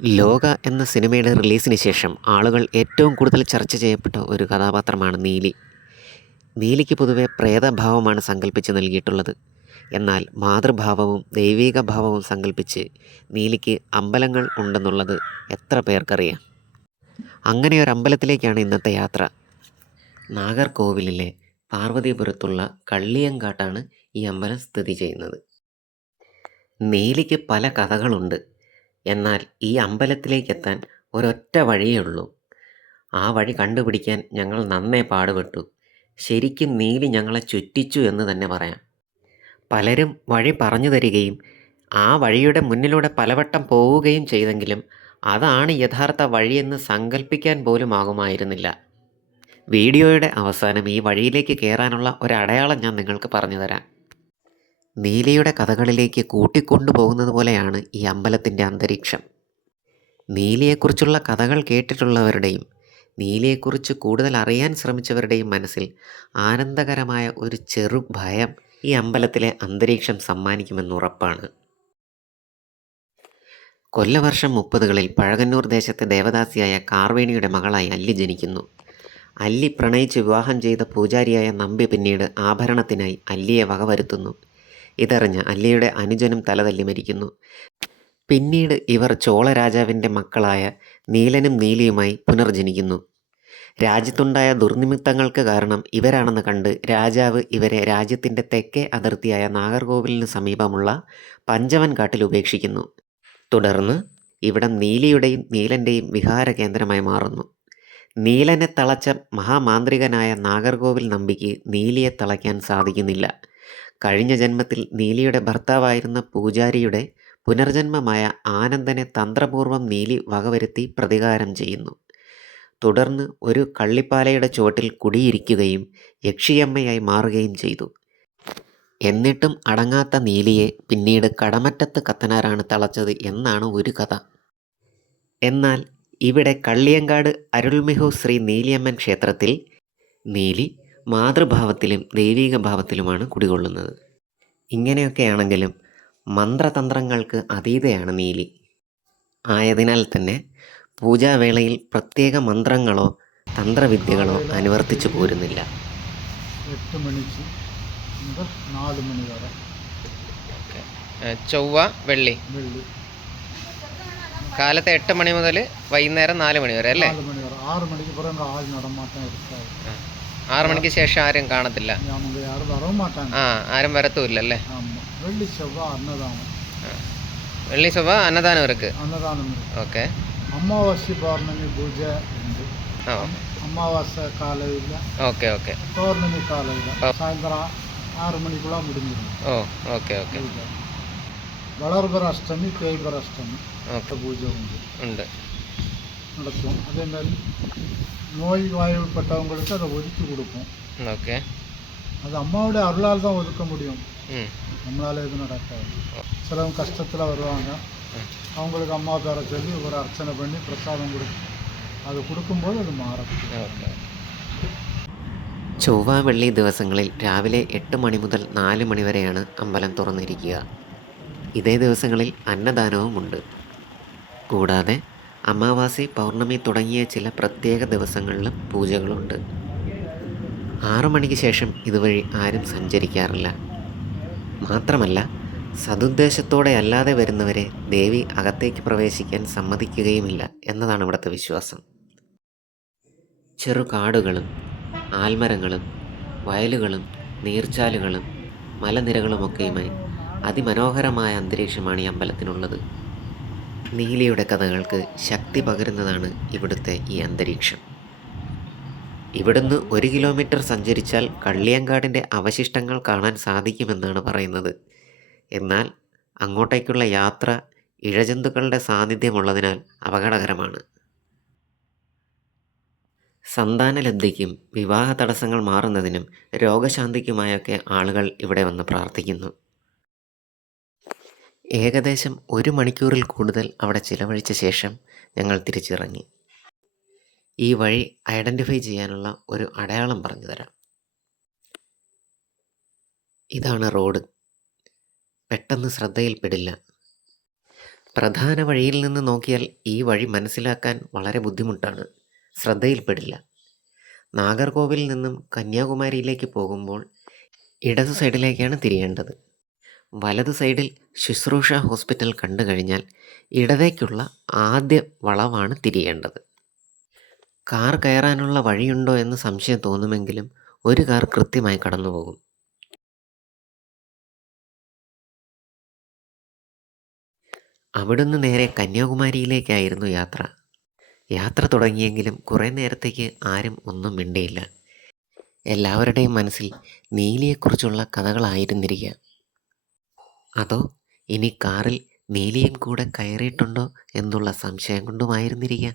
ലോക എന്ന സിനിമയുടെ റിലീസിന് ശേഷം ആളുകൾ ഏറ്റവും കൂടുതൽ ചർച്ച ചെയ്യപ്പെട്ട ഒരു കഥാപാത്രമാണ് നീലി. നീലിക്ക് പൊതുവെ പ്രേതഭാവമാണ് സങ്കല്പിച്ച് നൽകിയിട്ടുള്ളത്. എന്നാൽ മാതൃഭാവവും ദൈവീക ഭാവവും സങ്കല്പിച്ച് നീലിക്ക് അമ്പലങ്ങൾ ഉണ്ടെന്നുള്ളത് എത്ര പേർക്കറിയാം? അങ്ങനെ ഒരു അമ്പലത്തിലേക്കാണ് ഇന്നത്തെ യാത്ര. നാഗർകോവിലിലെ പാർവതീപുരത്തുള്ള കള്ളിയങ്കാട്ടാണ് ഈ അമ്പലം സ്ഥിതി ചെയ്യുന്നത്. നീലിക്ക് പല കഥകളുണ്ട്. എന്നാൽ ഈ അമ്പലത്തിലേക്ക് എത്താൻ ഒരൊറ്റ വഴിയേ ഉള്ളൂ. ആ വഴി കണ്ടുപിടിക്കാൻ ഞങ്ങൾ നന്നേ പാടുപെട്ടു. ശരിക്കും നീലി ഞങ്ങളെ ചുറ്റിച്ചു എന്ന് തന്നെ പറയാം. പലരും വഴി പറഞ്ഞു തരികയും ആ വഴിയുടെ മുന്നിലൂടെ പലവട്ടം പോവുകയും ചെയ്തെങ്കിലും അതാണ് യഥാർത്ഥ വഴിയെന്ന് സങ്കല്പിക്കാൻ പോലും ആകുമായിരുന്നില്ല. വീഡിയോയുടെ അവസാനം ഈ വഴിയിലേക്ക് കയറാനുള്ള ഒരടയാളം ഞാൻ നിങ്ങൾക്ക് പറഞ്ഞു തരാം. നീലിയുടെ കഥകളിലേക്ക് കൂട്ടിക്കൊണ്ടുപോകുന്നത് പോലെയാണ് ഈ അമ്പലത്തിന്റെ അന്തരീക്ഷം. നീലയെക്കുറിച്ചുള്ള കഥകൾ കേട്ടിട്ടുള്ളവരുടെയും നീലയെക്കുറിച്ച് കൂടുതൽ അറിയാൻ ശ്രമിച്ചവരുടെയും മനസ്സിൽ ആനന്ദകരമായ ഒരു ചെറു ഭയം ഈ അമ്പലത്തിലെ അന്തരീക്ഷം സമ്മാനിക്കുമെന്നുറപ്പാണ് കൊല്ലവർഷം മുപ്പതുകളിൽ പഴകന്നൂർ ദേശത്തെ ദേവദാസിയായ കാർവേണിയുടെ മകളായി അല്ലി ജനിക്കുന്നു. അല്ലി പ്രണയിച്ച് വിവാഹം ചെയ്ത പൂജാരിയായ നമ്പി പിന്നീട് ആഭരണത്തിനായി അല്ലിയെ വകവരുത്തുന്നു. ഇതറിഞ്ഞ് അല്ലിയുടെ അനുജനും തലതല്ലി മരിക്കുന്നു. പിന്നീട് ഇവർ ചോള രാജാവിന്റെ മക്കളായ നീലനും നീലിയുമായി പുനർജനിക്കുന്നു. രാജ്യത്തുണ്ടായ ദുർനിമിത്തങ്ങൾക്ക് കാരണം ഇവരാണെന്ന് കണ്ട് രാജാവ് ഇവരെ രാജ്യത്തിന്റെ തെക്കേ അതിർത്തിയായ നാഗർകോവിലിന് സമീപമുള്ള പഞ്ചവൻ കാട്ടിൽ ഉപേക്ഷിക്കുന്നു. തുടർന്ന് ഇവിടം നീലിയുടെയും നീലന്റെയും വിഹാര കേന്ദ്രമായി മാറുന്നു. നീലനെ തളച്ച മഹാമാന്ത്രികനായ നാഗർകോവിൽ നമ്പിക്ക് നീലിയെ തളയ്ക്കാൻ സാധിക്കുന്നില്ല. കഴിഞ്ഞ ജന്മത്തിൽ നീലിയുടെ ഭർത്താവായിരുന്ന പൂജാരിയുടെ പുനർജന്മമായ ആനന്ദനെ തന്ത്രപൂർവം നീലി വകവരുത്തി പ്രതികാരം ചെയ്യുന്നു. തുടർന്ന് ഒരു കള്ളിപ്പാലയുടെ ചുവട്ടിൽ കുടിയിരിക്കുകയും യക്ഷിയമ്മയായി മാറുകയും ചെയ്തു. എന്നിട്ടും അടങ്ങാത്ത നീലിയെ പിന്നീട് കടമറ്റത്ത് കത്തനാരാണ് തളച്ചത് എന്നാണ് ഒരു കഥ. എന്നാൽ ഇവിടെ കള്ളിയങ്കാട് അരുൾമിഹു ശ്രീ നീലിയമ്മൻ ക്ഷേത്രത്തിൽ നീലി മാതൃഭാവത്തിലും ദൈവീക ഭാവത്തിലുമാണ് കുടികൊള്ളുന്നത്. ഇങ്ങനെയൊക്കെയാണെങ്കിലും മന്ത്രതന്ത്രങ്ങൾക്ക് അതീതയാണ് നീലി. ആയതിനാൽ തന്നെ പൂജാവേളയിൽ പ്രത്യേക മന്ത്രങ്ങളോ തന്ത്രവിദ്യകളോ അനുവർത്തിച്ചു പോരുന്നില്ല. മണിക്ക് മുതൽ മണി വരെ. ചൊവ്വ വെള്ളി. വെള്ളി. കാലത്തെ എട്ട് മണി മുതൽ വൈകുന്നേരം നാല് മണി വരെ അല്ലേ? മണി വരെ. ആറ് മണിക്ക് ആൾ നടമാറ്റം ആറ് മണിക്ക് ശേഷം ആരും കാണത്തില്ല அவங்க யாரும் வரவும் மாட்டாங்க ആ ആരും വരത്തുമില്ല അല്ലേ ஆமாம் வெள்ளி செவ்வாய் அன்னதானம் വെള്ളി ചൊവ്വ അന്നദാനം ഇവർക്ക് அன்னதானம் இருக்கு ഓക്കെ அமாவாசை பௌர்ணமி பூஜை உண்டு ആ அமாவாசை காலையில் ഓക്കെ ஓகே பௌர்ணமி காலையில் சாயந்தரம் ஆறு மணிக்குள்ள முடிஞ்சிடும் ഓ ഓക്കെ ഓക്കെ பூஜை வளர்பர அஷ்டமி தேய்பர அஷ்டமி ഓക്കെ பூஜை உண்டு ഉണ്ട് நடக்கும் அதே மாதிரி நோய் வாய்ப்பட்டவங்களுக்கு அதை ஒதுக்கி கொடுப்போம் ഓക്കെ அது அம்மாவுடைய அருளால் தான் ஒதுக்க முடியும் ഉം. நம்மளால எதுவும் நடக்காது சிலவங்க கஷ்டத்தில் வருவாங்க அவங்களுக்கு அம்மா பேரை சொல்லி ஒரு அர்ச்சனை பண்ணி பிரசாதம் கொடுக்கும் அது கொடுக்கும்போது அது மாறும் ഓക്കെ ചൊവ്വ വെള്ളി ദിവസങ്ങളിൽ രാവിലെ എട്ട് മണി മുതൽ നാല് മണി വരെയാണ് അമ്പലം തുറന്നിരിക്കുക ഇതേ ദിവസങ്ങളിൽ അന്നദാനവുമുണ്ട് കൂടാതെ അമാവാസി പൗർണമി തുടങ്ങിയ ചില പ്രത്യേക ദിവസങ്ങളിലും പൂജകളുണ്ട്. ആറു മണിക്ക് ശേഷം ഇതുവഴി ആരും സഞ്ചരിക്കാറില്ല. മാത്രമല്ല സതുദ്ദേശത്തോടെ അല്ലാതെ വരുന്നവരെ ദേവി അകത്തേക്ക് പ്രവേശിക്കാൻ സമ്മതിക്കുകയുമില്ല എന്നതാണ് ഇവിടുത്തെ വിശ്വാസം. ചെറുകാടുകളും ആൽമരങ്ങളും വയലുകളും നീർച്ചാലുകളും മലനിരകളുമൊക്കെയുമായി അതിമനോഹരമായ അന്തരീക്ഷമാണ് ഈ അമ്പലത്തിനുള്ളത്. നീലിയുടെ കഥകൾക്ക് ശക്തി പകരുന്നതാണ് ഇവിടുത്തെ ഈ അന്തരീക്ഷം. ഇവിടുന്ന് ഒരു കിലോമീറ്റർ സഞ്ചരിച്ചാൽ കള്ളിയങ്കാടിന്റെ അവശിഷ്ടങ്ങൾ കാണാൻ സാധിക്കുമെന്നാണ് പറയുന്നത്. എന്നാൽ അങ്ങോട്ടേക്കുള്ള യാത്ര ഇഴജന്തുക്കളുടെ സാന്നിധ്യമുള്ളതിനാൽ അപകടകരമാണ്. സന്താനലബ്ധിക്കും വിവാഹ തടസ്സങ്ങൾ മാറുന്നതിനും രോഗശാന്തിക്കുമായൊക്കെ ആളുകൾ ഇവിടെ വന്ന് പ്രാർത്ഥിക്കുന്നു. ഏകദേശം ഒരു മണിക്കൂറിൽ കൂടുതൽ അവിടെ ചിലവഴിച്ച ശേഷം ഞങ്ങൾ തിരിച്ചിറങ്ങി. ഈ വഴി ഐഡന്റിഫൈ ചെയ്യാനുള്ള ഒരു അടയാളം പറഞ്ഞു തരാം ഇതാണ് റോഡ്. പെട്ടെന്ന് ശ്രദ്ധയിൽപ്പെടില്ല. പ്രധാന വഴിയിൽ നിന്ന് നോക്കിയാൽ ഈ വഴി മനസ്സിലാക്കാൻ വളരെ ബുദ്ധിമുട്ടാണ്. ശ്രദ്ധയിൽപ്പെടില്ല. നാഗർകോവിൽ നിന്നും കന്യാകുമാരിയിലേക്ക് പോകുമ്പോൾ ഇടതു സൈഡിലേക്കാണ് തിരിയേണ്ടത്. വലതു സൈഡിൽ ശുശ്രൂഷ ഹോസ്പിറ്റൽ കണ്ടു കഴിഞ്ഞാൽ ഇടതേക്കുള്ള ആദ്യ വളവാണ് തിരിയേണ്ടത്. കാർ കയറാനുള്ള വഴിയുണ്ടോ എന്ന് സംശയം തോന്നുമെങ്കിലും ഒരു കാർ കൃത്യമായി കടന്നുപോകും. അവിടുന്ന് നേരെ കന്യാകുമാരിയിലേക്കായിരുന്നു യാത്ര. യാത്ര തുടങ്ങിയെങ്കിലും കുറേ നേരത്തേക്ക് ആരും ഒന്നും മിണ്ടിയില്ല. എല്ലാവരുടെയും മനസ്സിൽ നീലിയെക്കുറിച്ചുള്ള കഥകളായിരുന്നിരിക്കുക അതോ ഇനി കാറിൽ നീലിയും കൂടെ കയറിയിട്ടുണ്ടോ എന്നുള്ള സംശയം കൊണ്ടുമായിരുന്നിരിക്കുക